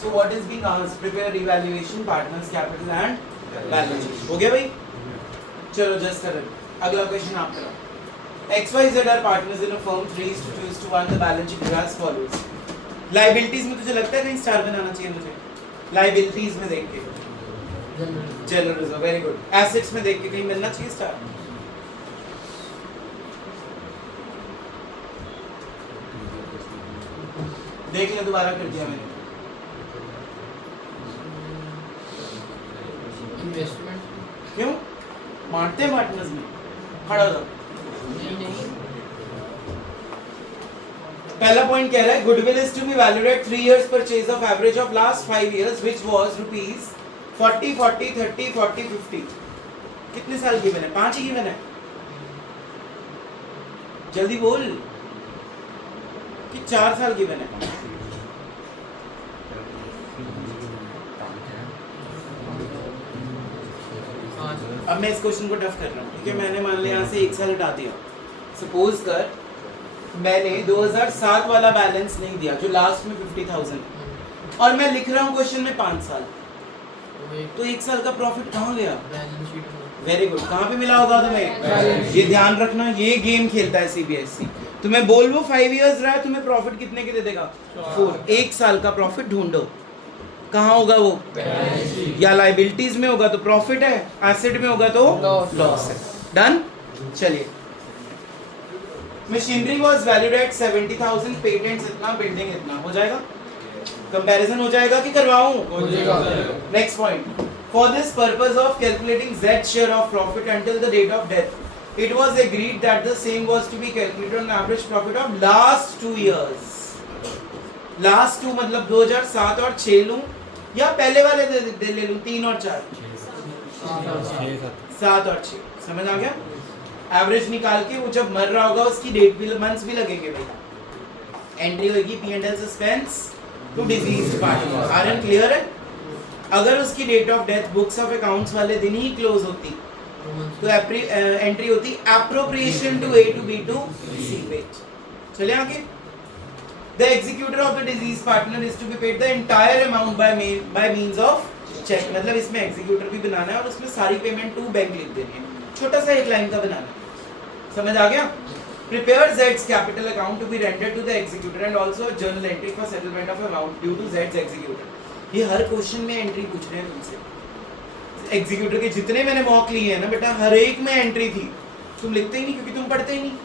So what is being asked? Prepare revaluation, partners capital and balance sheet. हो गया भाई? चलो just कर रहे. अगला क्वेश्चन आप करो. XYZ are partners in a firm 3:2:1. The balance sheet is as follows. Liabilities में तुझे लगता है कहीं स्टार बनाना चाहिए मुझे? Liabilities में देख के. General reserve, very good. Assets में देख के कहीं मिलना चाहिए स्टार? देख ले दोबारा कर दिया मैंने. इन्वेस्टमेंट क्यों? मारते हैं पार्टनर्स में. खड़ा हो जाओ. नहीं पहला पॉइंट कह रहा है goodwill is to be valued at 3 years purchase of average of last 5 years which was rupees 40 40 30 40 50. कितने साल गिवन है? 5 ही गिवन है. जल्दी बोल कि 4 साल गिवन है. अब मैं इस क्वेश्चन को टफ कर रहा हूँ. ठीक है, मैंने मान लिया यहाँ से 1 साल हटा दिया. सपोज कर मैंने 2007 वाला बैलेंस नहीं दिया जो लास्ट में 50,000 और मैं लिख रहा हूँ क्वेश्चन में 5 साल, तो 1 साल का प्रॉफिट कहाँ गया? Balance sheet very good. कहाँ पे मिला होगा तुम्हें? ये ध्यान रखना, ये गेम खेलता है सीबीएसई. तुम्हें बोल वो 5 years रहा है, तुम्हें प्रॉफिट कितने के दे देगा? 4. 1 साल का प्रॉफिट ढूंढो. कहाँ होगा वो? या लाइबिलिटीज में होगा तो प्रॉफिट है, एसेट में होगा तो लॉस है. डन. चलिए. Machinery was valued at 70,000. Patents इतना, बिल्डिंग इतना. हो जाएगा? कंपैरिजन हो जाएगा कि करवाऊं? Next point. For this purpose of calculating Z share of profit until the date of death it was agreed that the same was to be calculated on average profit of last 2 years. Last 2 मतलब 2007 और 6 लूं या पहले वाले दे ले लूं 3 और 4? 7 और 6. समझ आ गया? एवरेज निकाल के वो जब मर रहा होगा उसकी डेट भी, मंथ्स भी लगेंगे भाई. एंट्री होगी P&L suspense to deceased partner. आर एन क्लियर है? अगर उसकी date of death books of accounts वाले दिन ही क्लोज होती तो एंट्री होती appropriation to A to B to C. Wait. चलिए आगे. The executor of the deceased partner is to be paid the entire amount by means of check. मतलब इसमें executor भी बनाना है और उसमें सारी पेमेंट टू बैंक लिख देनी है. छोटा सा एक लाइन का बनाना है. समझ आ गया? Prepare Z's capital account to be rendered to the executor and also a journal entry for settlement of amount due to Z's executor. ये हर क्वेश्चन में एंट्री पूछ रहे हैं तुमसे. एग्जीक्यूटर के जितने मैंने मॉक लिए हैं ना बेटा, हर एक में एंट्री थी. तुम लिखते ही नहीं क्योंकि तुम पढ़ते ही नहीं.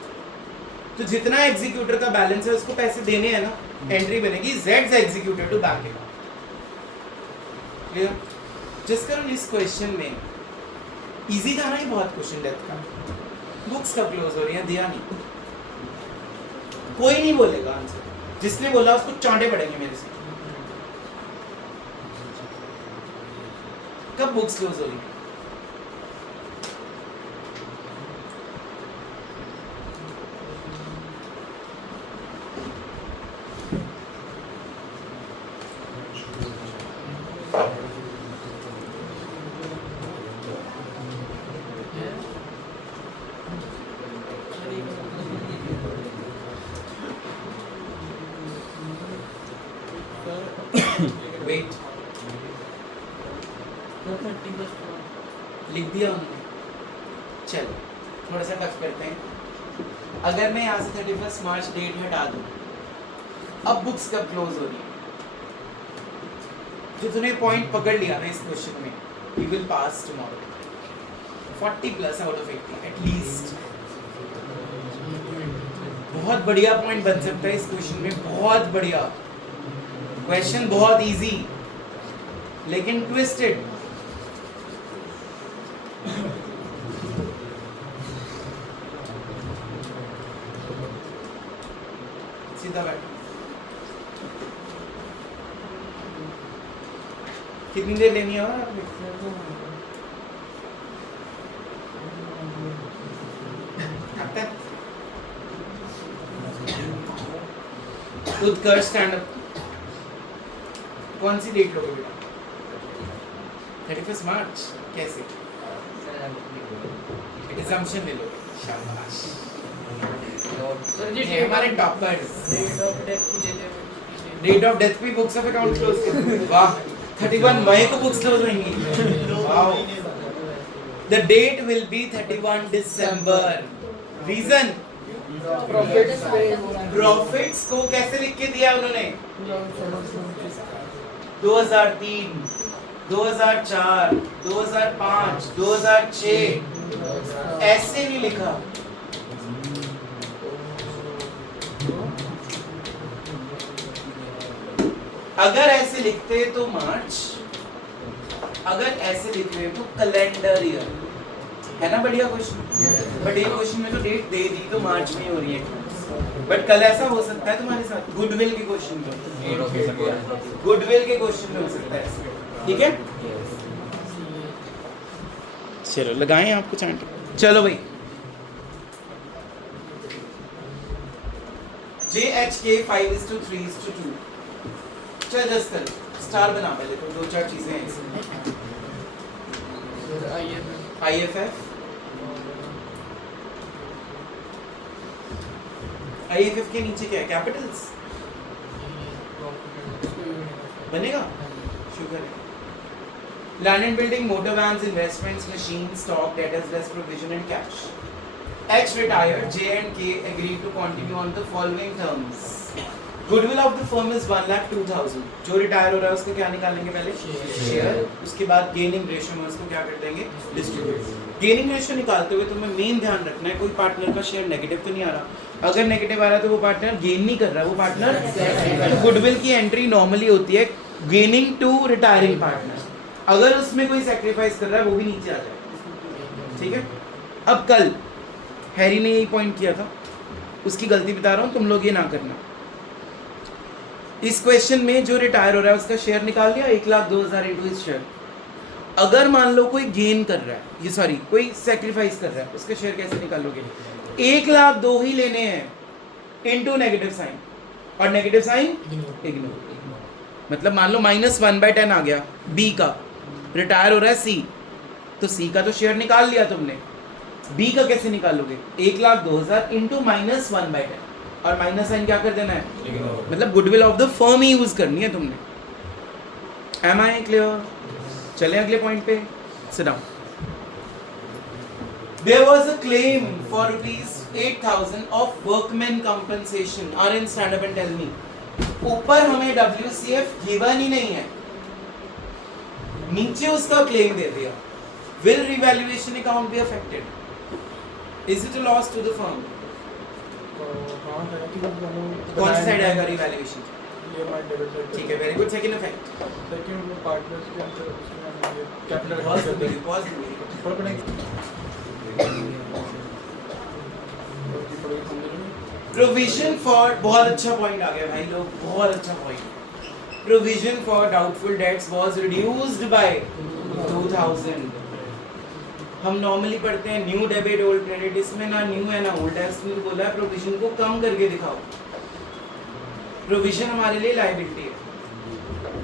तो जितना एग्जीक्यूटर का बैलेंस है उसको पैसे देने हैं ना, एंट्री बनेगी Z's executor to bank account. Clear? जिस कारण इस क्वेश्चन में इजी था ना, ये बहुत क्वेश्चन डेप्थ का. बुक्स कब क्लोज हो रही है दिया नहीं. कोई नहीं बोलेगा आंसर. जिसने बोला उसको चांटे पड़ेंगे मेरे से. कब बुक्स क्लोज हो रही है? वेट. लिख दिया उन्होंने. चलो थोड़ा सा टफ करते हैं. अगर मैं यहाँ से 31 मार्च डेट हटा दूँ, अब बुक्स कब क्लोज हो रही है? जो तूने पॉइंट पकड़ लिया ना इस क्वेश्चन में, you will pass tomorrow 40 plus out of 80 at least. बहुत बढ़िया पॉइंट बन सकता है इस क्वेश्चन में. बहुत बढ़िया क्वेश्चन, बहुत इजी लेकिन ट्विस्टेड. सीधा बैठ. कितनी देर लेनी है और आपने? उत्कर्ष स्टैंड अप. कौन सी डेट लोगे बेटा? 31 मार्च. कैसे? एग्जाम्पशन ले लो. शाबाश. सर जी ये हमारे टॉपर्स. डेट ऑफ डेथ की ले ले. डेट ऑफ डेथ पे बुक्स ऑफ अकाउंट क्लोज कर वाह 31 मई को बुक्स क्लोज होंगी wow the date will be 31 December reason profits को कैसे लिख के दिया उन्होंने 2003 2004 2005 2006 ऐसे नहीं लिखा अगर ऐसे लिखते तो मार्च अगर ऐसे लिख रहे तो कैलेंडर ईयर है ना बढ़िया क्वेश्चन बट ये क्वेश्चन में तो डेट दे दी तो मार्च में ही हो रही है बट कल ऐसा हो सकता है तुम्हारे साथ गुडविल के क्वेश्चन में गुडविल के क्वेश्चन में हो सकता है ऐसे ठीक है चलो लगाएं आपको चांट चलो भाई JHK 5:3:2 चल जस्ट कर स्टार बना पहले तो दो चार चीजें हैं इसमें IFF के नीचे क्या है कैपिटल्स बनेगा शुगर है land and building motor vans investments machine stock debtors less provision and cash X retired J and K agreed to continue on the following terms goodwill of the firm is 1,02,000 जो retire हो रहा है उसको क्या निकालेंगे पहले share उसके बाद गेनिंग रेशियो में उसको क्या कर देंगे डिस्ट्रीब्यूट गेनिंग रेशियो निकालते हुए तुम्हें मेन ध्यान रखना है कोई पार्टनर का शेयर नेगेटिव तो नहीं आ रहा अगर नेगेटिव आ रहा है तो वो पार्टनर गेन नहीं कर रहा वो पार्टनर गुडविल की एंट्री नॉर्मली होती है गेनिंग टू रिटायरिंग पार्टनर अगर उसमें कोई सैक्रिफाइस कर रहा है वो भी नीचे आ जाए ठीक है अब कल हैरी ने यही पॉइंट किया था उसकी गलती बता रहा हूँ तुम लोग ये ना करना इस क्वेश्चन में जो रिटायर हो रहा है उसका शेयर निकाल लिया 1,02,000 इंटू इस शेयर अगर मान लो कोई गेन कर रहा है ये सॉरी कोई सेक्रीफाइस कर रहा है उसका शेयर कैसे निकालोगे 1,02,000 ही लेने हैं इनटू नेगेटिव साइन और नेगेटिव साइन इग्नोर मतलब मान लो -1/10 आ गया बी का रिटायर हो रहा है सी तो सी का तो शेयर निकाल लिया तुमने बी का कैसे निकालोगे 1,02,000 इंटू -1/10 और माइनस साइन क्या कर देना है मतलब goodwill of the firm he use करनी है तुमने एम आई क्लियर चलें अगले पॉइंट पे sit down There was a claim for ₹8,000 of workmen compensation. Aryan, stand up and tell me. ऊपर हमें WCF given ही नहीं है नीचे उसका क्लेम दे दिया Will revaluation account be affected? Is it a loss to the firm? कौन सी side आएगा revaluation ठीक है very good second effect second वो पार्टनर्स के अंदर उसमें कैपिटल पॉज प्रोविजन फॉर बहुत अच्छा पॉइंट आ गया भाई लोग बहुत अच्छा point provision for doubtful debts was reduced by 2000 हम नॉर्मली पढ़ते हैं न्यू डेबिट ओल्ड क्रेडिट इसमें ना न्यू है ना ओल्ड है इसमें बोला है प्रोविजन को कम करके दिखाओ प्रोविजन हमारे लिए लायबिलिटी है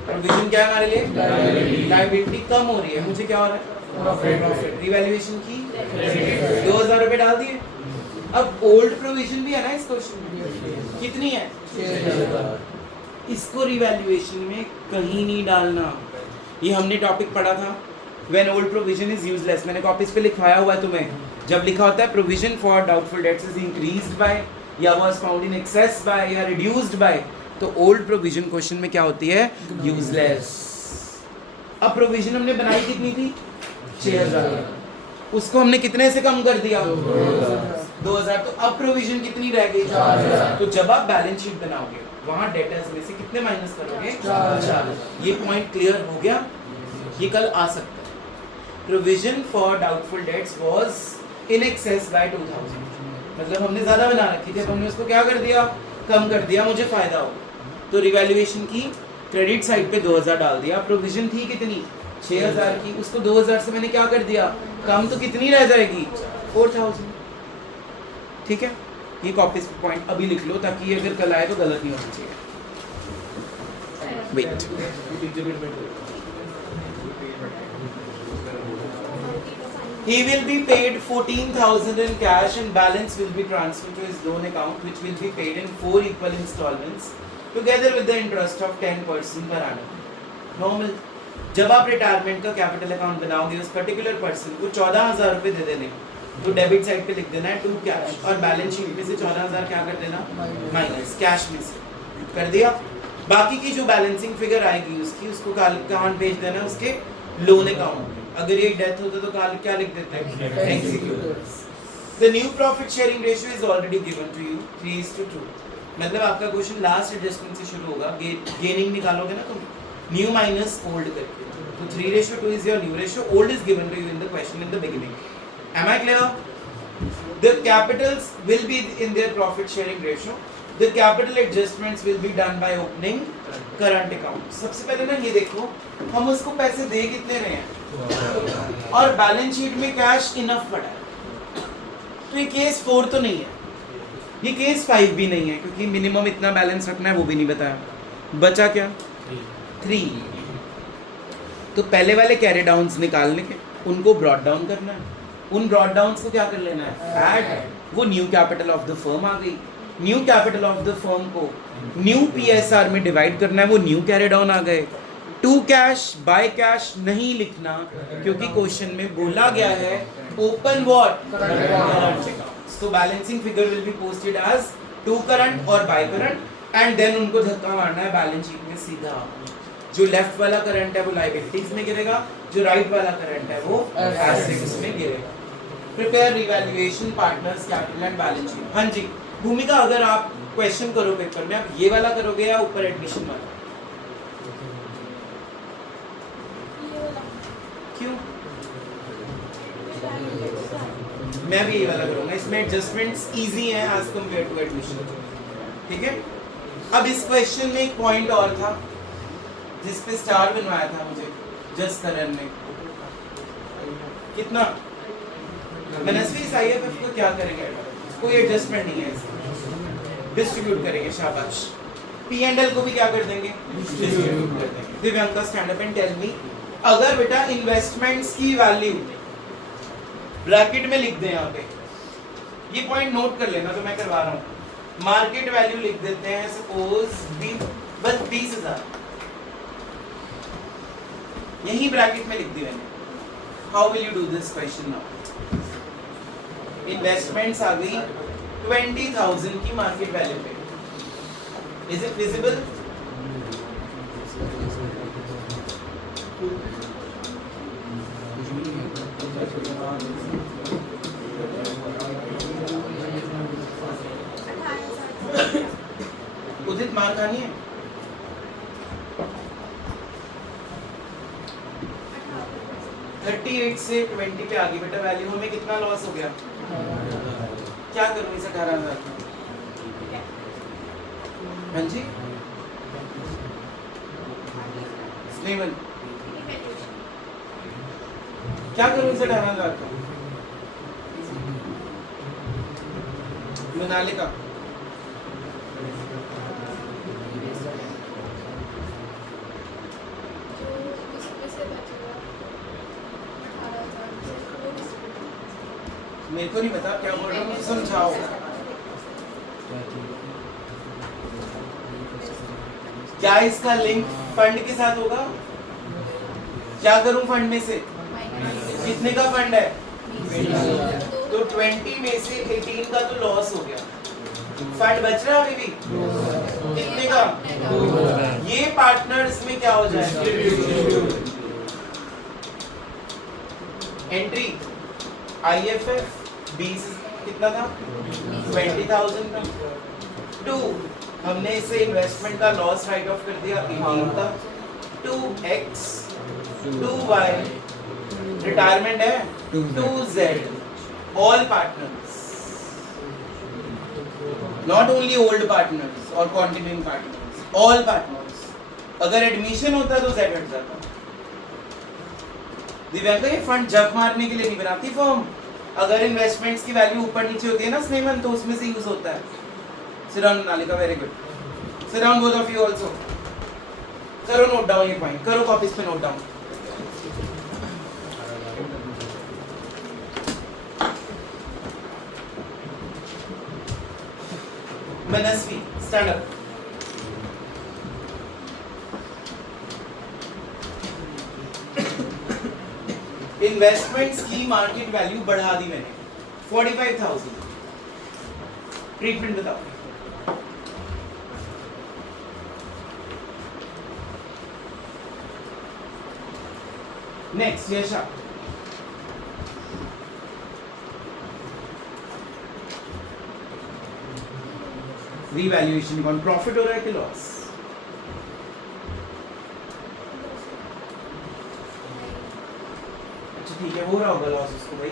प्रोविजन क्या है हमारे लिए लायबिलिटी कम हो रही है मुझे क्या हो रहा है प्रॉफिट रिवैल्यूएशन की 2,000 रुपए डाल दिए अब ओल्ड प्रोविजन भी है ना इस क्वेश्चन में कितनी है 6,000 इसको रिवैल्यूएशन में कहीं नहीं डालना ये हमने टॉपिक पढ़ा था When old provision is useless मैंने कॉपीज पे लिखवाया हुआ है तुम्हें जब लिखा होता है provision for doubtful debts is increased by या was found in excess by या reduced by तो old provision क्वेश्चन में क्या होती है useless अब provision हमने बनाई कितनी थी 6,000 उसको हमने कितने से कम कर दिया 2,000 तो अब provision कितनी रह गई 4,000 तो जब आप बैलेंस शीट बनाओगे वहाँ डेटर्स में से कितने माइनस करोगे 4,000 ये पॉइंट क्लियर हो गया ये कल आ सकता है provision for doubtful debts was in excess by 2,000 मतलब हमने ज़्यादा बना रखी थी तो हमने उसको क्या कर दिया कम कर दिया मुझे फ़ायदा हो तो रिवैल्यूएशन की क्रेडिट साइड पे 2,000 डाल दिया प्रोविजन थी कितनी 6,000 की उसको 2,000 से मैंने क्या कर दिया कम तो कितनी रह जाएगी 4,000 ठीक है ये कॉपी पॉइंट अभी लिख लो ताकि अगर कल आए तो गलत नहीं होना चाहिए wait He will be paid 14,000 in cash and balance will be transferred to his loan account which will be paid in 4 equal installments together with the interest of 10% per annum. Normal. जब आप retirement का capital account बनाओगे उस particular person को 14,000 रुपए दे देने, तो debit side पे लिख देना है टू कैश और बैलेंस शीट में से 14,000 क्या कर देना माइनस कैश में से कर दिया। बाकी की जो बैलेंसिंग फिगर आएगी उसको कहाँ भेज देना उसके लोन अकाउंट। अगर ये डेथ होता तो क्या लिख देते हैं executors. The new profit sharing ratio is already given to you 3:2। मतलब आपका क्वेश्चन लास्ट एडजस्टमेंट से शुरू होगा, गेनिंग निकालोगे ना तुम न्यू माइनस ओल्ड करके, तो 3:2 is your new ratio, old is given to you in the question in the beginning. Am I clear? The capitals will be in their profit sharing ratio. The capital adjustments will be done by opening current account. सबसे पहले ना ये देखो हम उसको पैसे दे कितने रहे हैं और बैलेंस शीट में कैश इनफ पड़ा है, तो ये केस 4 तो नहीं है, ये केस 5 भी नहीं है क्योंकि मिनिमम इतना बैलेंस रखना है वो भी नहीं बताया। बचा क्या 3। तो पहले वाले कैरी डाउन्स निकालने के उनको ब्रॉट डाउन करना है, उन ब्रॉट डाउन्स को क्या कर लेना है ऐड, वो new capital of the firm आ गई। New capital of the firm को न्यू पीएसआर में डिवाइड करना है, वो न्यू कैरी डाउन आ गए। टू कैश बाय कैश नहीं लिखना क्योंकि क्वेश्चन में बोला गया है ओपन व्हाट करंट अकाउंट्स, तो balancing figure will be posted as to current और बाय करंट एंड देन उनको धक्का मारना है बैलेंस शीट में सीधा। जो लेफ्ट वाला करंट है वो लायबिलिटीज में गिरेगा, जो राइट वाला करंट है वो एसेट्स में गिरेगा। Prepare revaluation partners capital and balance sheet. हाँ जी भूमिका, अगर आप क्वेश्चन करो पेपर में, आप ये वाला करोगे या ऊपर एडमिशन वाला? क्यों? मैं भी ये वाला करूंगा, इसमें एडजस्टमेंट्स इजी हैं एज कंपेयर टू एडमिशन। ठीक है, अब इस क्वेश्चन में एक पॉइंट और था जिस पे स्टार बनवाया था मुझे जस्ट करण ने। कितना मनस्वी इस आईएफएफ को क्या करेंगे, कोई एडजस्टमेंट नहीं है, डिस्ट्रीब्यूट करेंगे, शाबाश। पी एंड एल को भी क्या कर देंगे डिस्ट्रीब्यूट कर देंगे। Divyanka stand up and tell me, अगर बेटा इन्वेस्टमेंट्स की वैल्यू ब्रैकेट में लिख दें, यहाँ पे ये पॉइंट नोट कर लेना, तो मैं करवा रहा हूँ। मार्केट वैल्यू लिख देते हैं सपोज बस 20,000, यही ब्रैकेट में लिख दी मैंने। How will you do this question now? Investments आ गई 20,000 की मार्केट वैल्यू पे, इज इट विजिबल? उदित मार खानी है? से 20 पे आ गई बेटा वैल्यू, में कितना लॉस हो गया? क्या करूं इसे 18,000? हाँ जी स्नेहल, क्या करूं इसे 18,000 का? मनालिका मेरे को नहीं पता क्या बोल रहा हूँ, समझाओ। क्या इसका लिंक फंड के साथ होगा? क्या करूं फंड में से? कितने का फंड है? तो 20 में से 18 का तो लॉस हो गया, फंड बच रहा है अभी भी कितने का? ये पार्टनर्स में क्या हो जाएगा? एंट्री आईएफएफ 20 कितना था? 20,000 का। 2 हमने इसे इन्वेस्टमेंट का लॉस राइट ऑफ कर दिया 18 का। 2x 2y रिटायरमेंट है 2z all partners, not only old partners और कॉन्टिन्यूइंग पार्टनर्स, ऑल पार्टनर्स। अगर एडमिशन होता तो z हट जाता। दिव्यांका ये फंड जब मारने के लिए नहीं बनाती फर्म, अगर इन्वेस्टमेंट्स की वैल्यू ऊपर नीचे होती है ना स्नेहन, तो उसमें से यूज होता है। Sit down Nalika, very good. Sit down both of you also. करो नोट डाउन ये पॉइंट, करो कॉपीज पे note down. Manasvi stand up. Investments की मार्केट वैल्यू बढ़ा दी मैंने 45,000। ट्रीटमेंट बताओ। नेक्स्ट यशा। रीवैल्यूएशन कौन प्रॉफिट हो रहा है कि लॉस? अच्छा ठीक है, हो रहा होगा लॉस उसको भाई।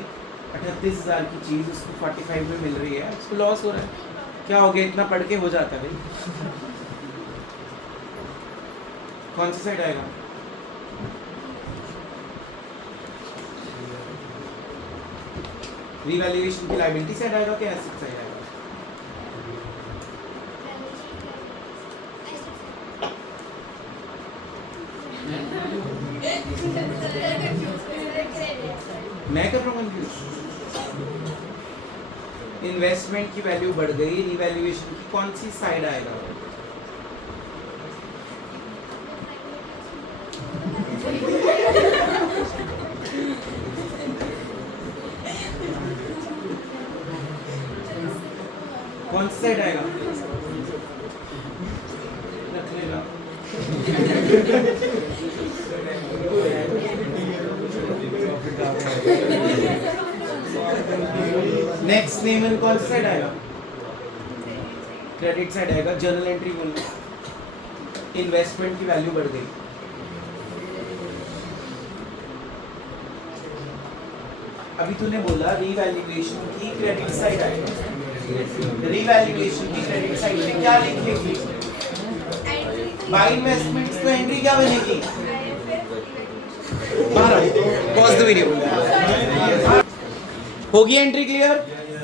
38,000 की चीज उसको 45 में मिल रही है, उसको लॉस हो रहा है। क्या हो गया, इतना पढ़ के हो जाता है भाई। कौन सी साइड आएगा? रीवैल्यूएशन की लायबिलिटी साइड आएगा कि एसेट साइड आएगा? मैं कर रहा हूँ कंफ्यूज। इन्वेस्टमेंट की वैल्यू बढ़ गई, रिवैल्यूएशन की कौन सी साइड आएगा? कौन सी साइड आएगा? रख लेना। नेक्स्ट नेम कौन सा साइड आएगा? क्रेडिट साइड आएगा। जर्नल एंट्री बोलना, इन्वेस्टमेंट की वैल्यू बढ़ गई। अभी तूने बोला रीवैल्यूएशन की क्रेडिट साइड आएगा। रीवैल्यूएशन की क्रेडिट साइड में क्या लिखेगी? बाय इन्वेस्टमेंट्स तो एंट्री क्या बनेगी? Pause the video. होगी एंट्री क्लियर?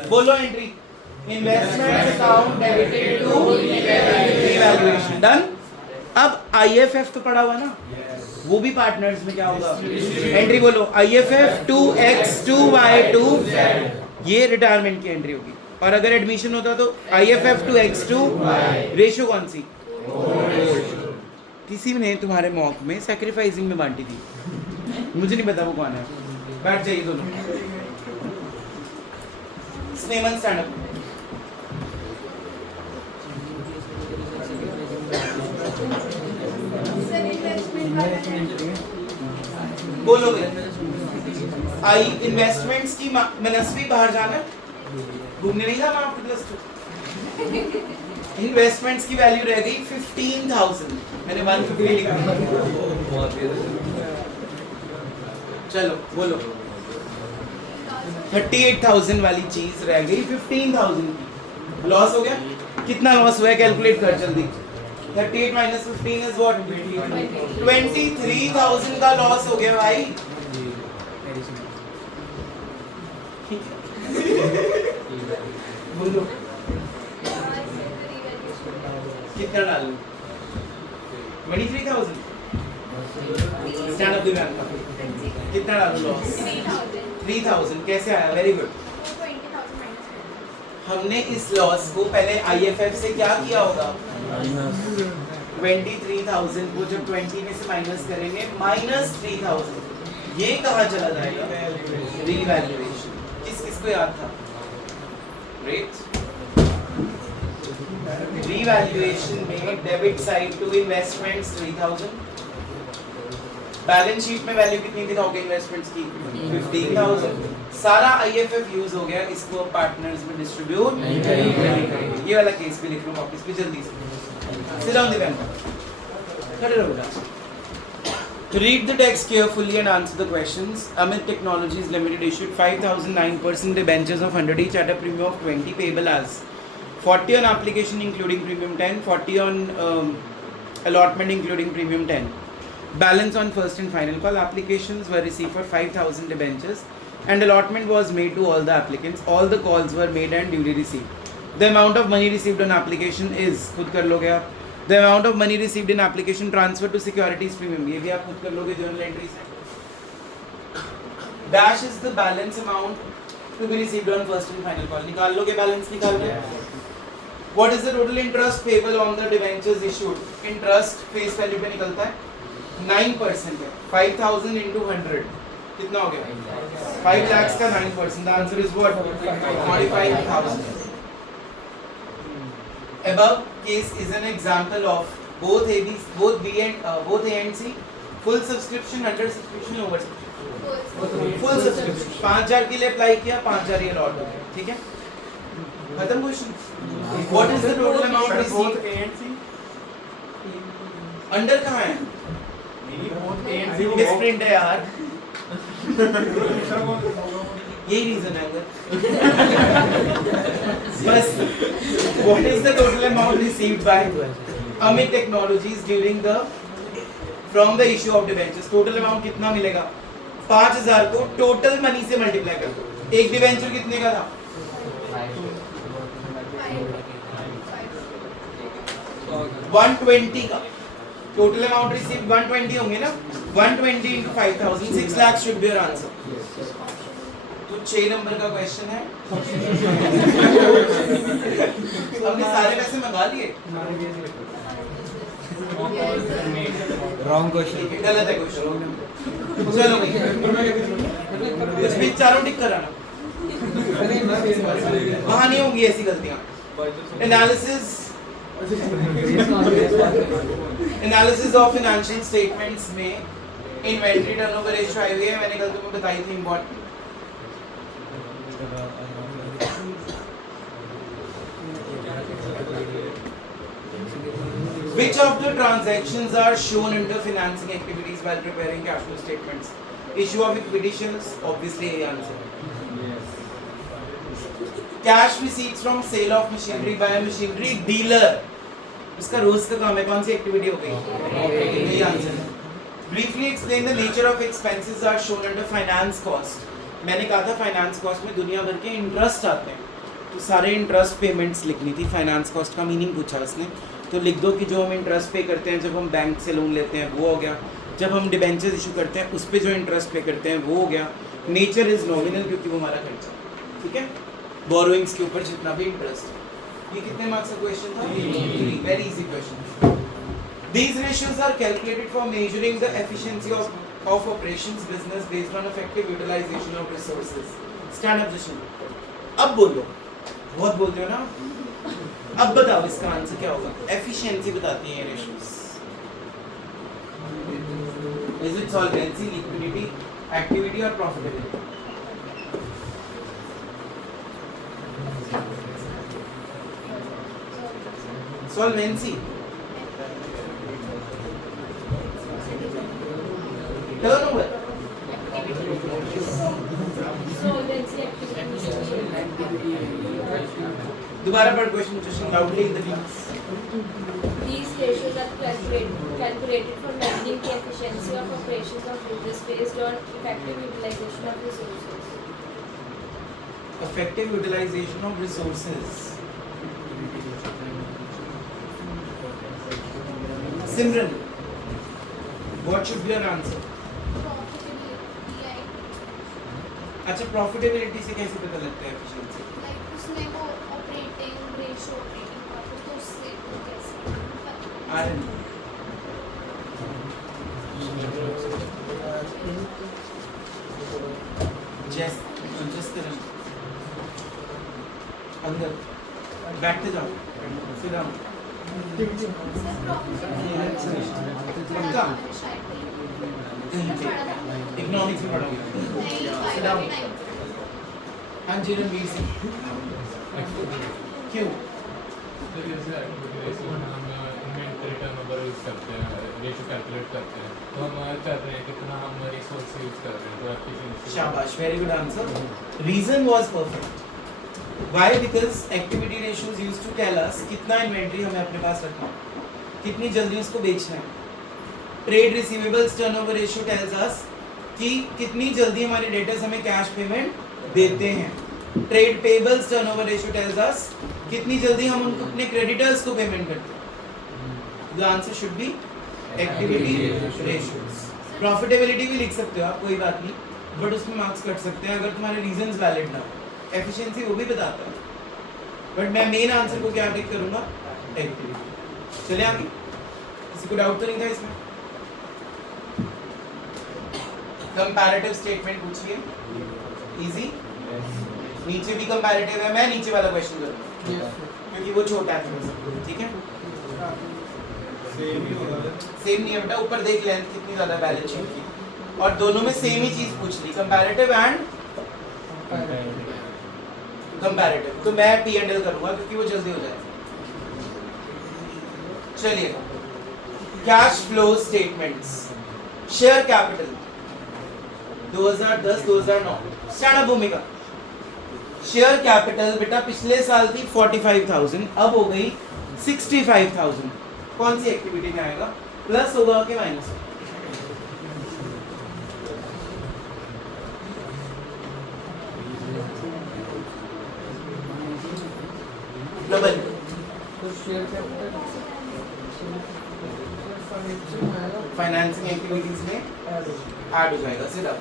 बोलो entry. Investment account debited to revaluation. Done. अब आईएफएफ तो पड़ा हुआ ना, वो भी पार्टनर्स में क्या होगा? एंट्री बोलो। आईएफएफ 2x2y2, ये रिटायरमेंट की एंट्री होगी। और अगर एडमिशन होता तो आईएफएफ 2x2, रेशियो कौन सी? किसी ने तुम्हारे मॉक में सैक्रिफाइसिंग में बांटी थी, मुझे नहीं पता वो कौन है। बैठ जाइए दोनों। स्नेमन स्टैंड अप। बोलोगे आई इन्वेस्टमेंट्स की मनस्वी बाहर जाना, घूमने नहीं जाना आपको प्लस 2। इन्वेस्टमेंट्स की वैल्यू रह गई 15,000, मैंने 150 लिखा। चलो बोलो। 38,000 वाली चीज रह गई 15,000 की। लॉस हो गया? कितना लॉस हुआ है कैलकुलेट कर जल्दी। 38 minus 15 is what? 23,000 का लॉस हो गया भाई। बोलो कितना डालूं? 23,000। स्टैंड अप दिव्यांग का कितना डालूं लॉस? 3,000। कैसे आया? Very good. हमने इस लॉस को पहले आईएफएफ से क्या किया होगा? 23,000 को जब 20 में से माइनस करेंगे -3,000, ये कहाँ चला जाएगा? रीवैल्यूएशन। किस किस को याद था? रेट। रीवैल्यूएशन में debit side to investments 3,000। Balance sheet में वैल्यू कितनी दिखाओगे इन्वेस्टमेंट्स की? 15,000। सारा आईएफएफ यूज हो गया, इसको पार्टनर्स में डिस्ट्रीब्यूट नहीं करेंगे। ये वाला केस भी लिख लो वापस पे जल्दी से। Sit down, Divyanka. खड़े रहो बेटा। Read the text carefully and answer the questions. Amit Technologies Limited issued 5,009% debentures of 100 each at a premium of 20 payable as 40 on application including premium 10, 40 on allotment including premium 10. Balance on first and final call. Applications were received for 5,000 debentures and allotment was made to all the applicants. All the calls were made and duly received. The amount of money received on application is, खुद कर लोगे आप. The amount of money received in application transfer to securities premium, ये भी आप खुद कर लोगे journal entry से. Dash is the balance amount to be received on first and final call. निकाल लोगे balance निकाल लो. What is the total interest payable on the debentures issued? Interest face value पे निकलता है 9% है. 5,000 into 100 कितना हो गया? 5 lakhs का 9%. The answer is what? 45,000. Above case is an example of both A and C. Full subscription, under subscription, over subscription. Full subscription. 5,000 के लिए अप्लाई किया, 5,000 ये लॉट हो गया. ठीक है? खत्म question. What is the total amount received? A and C. Under कहाँ है? Both A and C. डिस्प्रिंट है यार. यही रीजन है अगर. बस. What is the total amount received by Amit Technologies during the from the issue of debentures? Total amount कितना मिलेगा? 5,000 को टोटल मनी से मल्टीप्लाई कर दो. एक डिबेंचर कितने का था? 120 का. टोटल अमाउंट रिसीव्ड 120 होंगे ना. 120 into 5,000, 6 lakhs should be your answer. तो 6 नंबर का क्वेश्चन है. हमने सारे पैसे मंगा लिए. Wrong question. गलत है क्वेश्चन. चलो भाई. कुछ भी चारों टिक कराना. वहाँ नहीं होंगी ऐसी गलतियाँ. एनालिसिस ऑफ फाइनेंशियल स्टेटमेंट्स में इन्वेंटरी टर्नओवर रेशियो आई हुई है. मैंने कल तुम्हें बताई थी important. Which of the transactions are shown under financing activities while preparing cash flow statements? Issue of equity shares, obviously a answer. Cash receipts from sale of machinery by a machinery dealer. उसका रोज का काम है. कौन सी activity हो गई? यही answer है. Briefly explain the nature of expenses are shown under finance cost. मैंने कहा था फाइनेंस कॉस्ट में दुनिया भर के इंटरेस्ट आते हैं. तो सारे इंटरेस्ट पेमेंट्स लिखनी थी. फाइनेंस कॉस्ट का मीनिंग पूछा उसने, तो लिख दो कि जो हम इंटरेस्ट पे करते हैं जब हम बैंक से लोन लेते हैं वो हो गया. जब हम डिबेंचर्स इशू करते हैं उस पे जो इंटरेस्ट पे करते हैं वो हो गया. नेचर इज नॉमिनल क्योंकि वो हमारा खर्चा. ठीक है? बोरोइंग्स के ऊपर जितना भी इंटरेस्ट है. ये कितने मार्क्स का क्वेश्चन था? Very easy question. These ratios are calculated for measuring the efficiency of operations business based on effective utilization of resources. Stand up Jishan. अब बोलो. बहुत बोलते हो ना. अब बताओ इसका आंसर क्या होगा? एफिशिएंसी बताती है ये ratios. Is it solvency, liquidity, activity or profitability? Solvency. Turnover. दोबारा पढ़ question question loudly in the meanings. These ratios are calculated for measuring the efficiency of operations of business based on effective utilization of resources. Effective utilization of resources. Simran, what should be your answer? अच्छा, profitability से कैसे पता लगता है efficiency? उसमें वो operating ratio, operating profit, तो उससे कैसे आरएन जस्ट अंदर बैठते जाओ. Sit down. इकोनॉमिक्स में पढ़ोगे. हाँ जी रणवीर सिंह. क्यों? इन्वेंटरी टर्नओवर यूज करते हैं, रेशियो कैलकुलेट करते हैं, तो हम कर रहे हैं कितना हम रिसोर्स यूज कर रहे हैं, तो एफिशिएंसी. शाबाश, very good answer. Reason was perfect. Why? Because activity ratios used to tell us कितना इन्वेंट्री हमें अपने पास रखना है, कितनी जल्दी उसको बेचना है. Trade receivables turnover ratio tells us कि कितनी जल्दी हमारे डेटर्स हमें कैश पेमेंट देते हैं. Trade payables turnover ratio tells us कितनी जल्दी हम उनको अपने क्रेडिटर्स को पेमेंट करते हैं. The answer should be activity ratios. Profitability भी लिख सकते हो आप, कोई बात नहीं, बट उसमें मार्क्स कट सकते हैं अगर तुम्हारे रीजंस वैलिड ना हो. एफिशिएंसी वो भी बताता है. बट मैं मेन आंसर को क्या टिक करूंगा, एक्टिविटी। चले आगे, किसी को डाउट तो नहीं था इसमें? कंपैरेटिव स्टेटमेंट पूछिए, इजी। नीचे भी कंपैरेटिव है, मैं नीचे वाला क्वेश्चन करूंगा क्योंकि वो छोटा है थोड़ा सा, ठीक है? सेम नहीं है बेटा, ऊपर देख लेंथ कितनी ज्यादा बैलेंस शीट की, और दोनों में सेम ही चीज पूछ ली, कंपैरेटिव एंड कंपैरेटिव। तो मैं P&L करूंगा क्योंकि वो जल्दी हो जाएगा। चलिए, cash flow statements, share capital 2010-2009 stand up भूमिका। शेयर कैपिटल बेटा पिछले साल थी 45,000, अब हो गई 65,000। कौन सी एक्टिविटी में आएगा, प्लस होगा कि माइनस? डबल। तो शेयर कैपिटल फाइनेंसिंग एक्टिविटीज में ऐड हो ऐड हो जाएगा सीधा।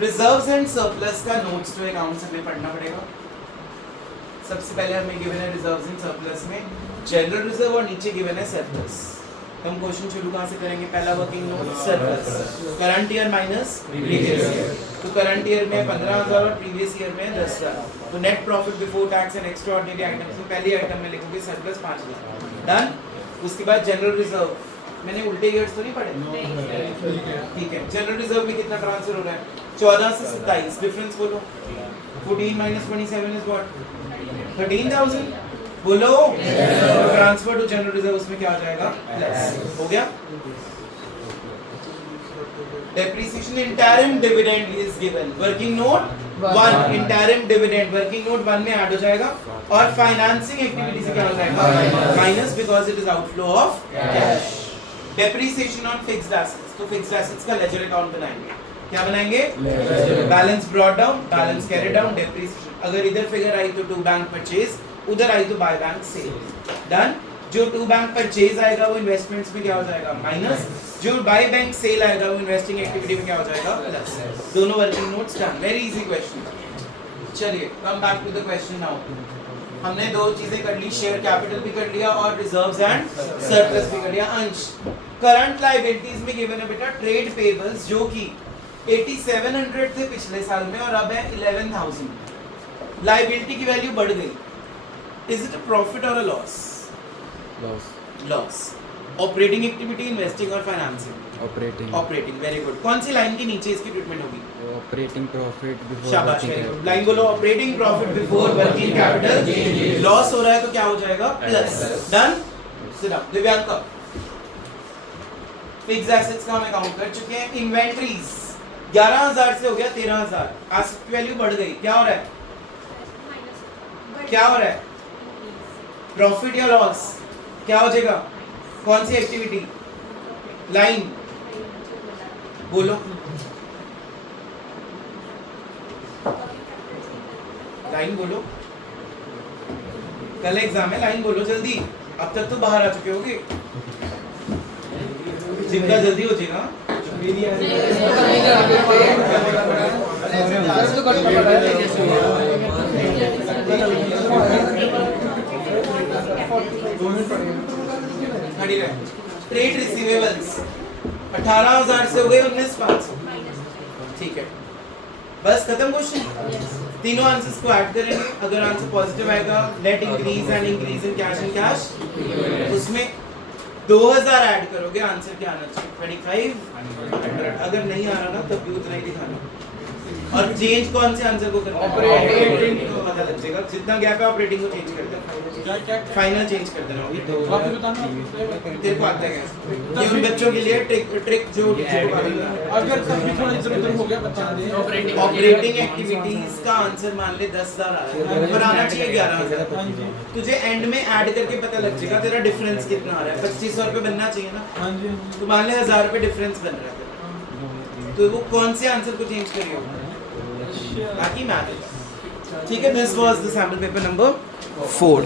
रिजर्व्स एंड सरप्लस का नोट्स जो अकाउंट्स हमें पढ़ना पड़ेगा। सबसे पहले हमें गिवन है रिजर्व्स एंड सरप्लस में जनरल रिजर्व और नीचे गिवन है सरप्लस। हम क्वेश्चन शुरू कहां से करेंगे, पहला working note surplus, current year minus previous year. तो करंट ईयर में 15,000 और प्रीवियस ईयर में 10,000। तो net profit before tax and extraordinary items में पहली आइटम में लिखोगे सरप्लस 5,000। डन। उसके बाद जनरल रिजर्व, मैंने उल्टे ईयर्स तो नहीं पढ़े, ठीक है। जनरल रिजर्व में कितना ट्रांसफर हो रहा है, 14 से 27, डिफरेंस बोलो। 14 minus 27 is what, 13,000। बोलो, ट्रांसफर टू जनरल रिजर्व उसमें क्या हो जाएगा, प्लस। हो गया। Depreciation interim dividend is given, working note 1, interim dividend working note 1 में ऐड हो जाएगा, और फाइनेंसिंग एक्टिविटी से क्या हो जाएगा, minus, because it is outflow of cash. Depreciation on fixed assets, तो फिक्स्ड एसेट्स का लेजर अकाउंट बनाएंगे। क्या बनाएंगे, balance brought down, balance carry down, depreciation. अगर इधर फिगर आई तो टू बैंक परचेज, उधर आई तो बाय बैंक सेल। डन। जो टू बैंक परचेज आएगा वो इन्वेस्टमेंट्स में क्या हो जाएगा, माइनस। जो बाय बैंक सेल आएगा वो इन्वेस्टिंग एक्टिविटी में क्या हो जाएगा, प्लस। दोनों working notes done. Very easy question. चलिए, come back to the question now. हमने दो चीजें कर ली, शेयर कैपिटल भी कर लिया और रिजर्व्स एंड सरप्लस भी कर लिया। अंश, करंट लायबिलिटीज में गिवन है बेटा ट्रेड पेबल्स जो कि 8700 थे पिछले साल में और अब है 11,000। लायबिलिटी की वैल्यू बढ़ गई। इज इट अ प्रॉफिट और a loss? Loss. Operating activity, investing और फाइनेंसिंग? ऑपरेटिंग। Very good. कौन सी लाइन के नीचे इसकी ट्रीटमेंट होगी? ऑपरेटिंग प्रॉफिट बिफोर शाबाश, वेरी गुड। लाइन बोलो, operating profit before working capital. Loss हो रहा है तो क्या हो जाएगा, प्लस। डन। Sit up. दिव्यांग का फिक्स्ड एसेट्स का हम काउंट कर चुके हैं। इन्वेंटरीज 11,000 से हो गया 13,000, एसेट की वैल्यू बढ़ गई। क्या हो रहा है, क्या हो रहा है, प्रॉफिट या लॉस? क्या हो जाएगा, कौन सी एक्टिविटी, लाइन बोलो, लाइन बोलो। कल एग्जाम है, लाइन बोलो जल्दी। अब तक तो बाहर आ चुके होगे, जिनका जल्दी हो जाएगा। ट्रेड रिसीवेबल्स 18,000 से हो गए 19,500। ठीक है, बस खत्म क्वेश्चन। तीनों आंसर्स को ऐड करेंगे। अगर आंसर पॉजिटिव आएगा, net increase and increase in cash and cash, उसमें 2000 ऐड करोगे, आंसर क्या आना चाहिए 2500। अगर नहीं आ रहा ना तब भी उतना ही दिखाना। और चेंज कौन से आंसर को करना है, ऑपरेटिंग को पता लग जाएगा। जितना गैप है ऑपरेटिंग को चेंज कर देना, फाइनल चेंज कर देना। तेरे को आता है क्या? ये उन बच्चों के लिए ट्रिक जो अगर कभी थोड़ा इधर उधर हो गया बता दे। ऑपरेटिंग एक्टिविटीज का आंसर मान ले 10,000 आ रहा है पर आना चाहिए 11,000। तुझे एंड में ऐड करके पता लग जाएगा तेरा डिफरेंस कितना आ रहा है। 2500 रुपए बनना चाहिए ना, तो मान ले 1000 रुपए डिफरेंस बन रहा है, तो वो कौन से आंसर को चेंज करिए, बाकी मैथ। ठीक है, this was the sample paper number 4।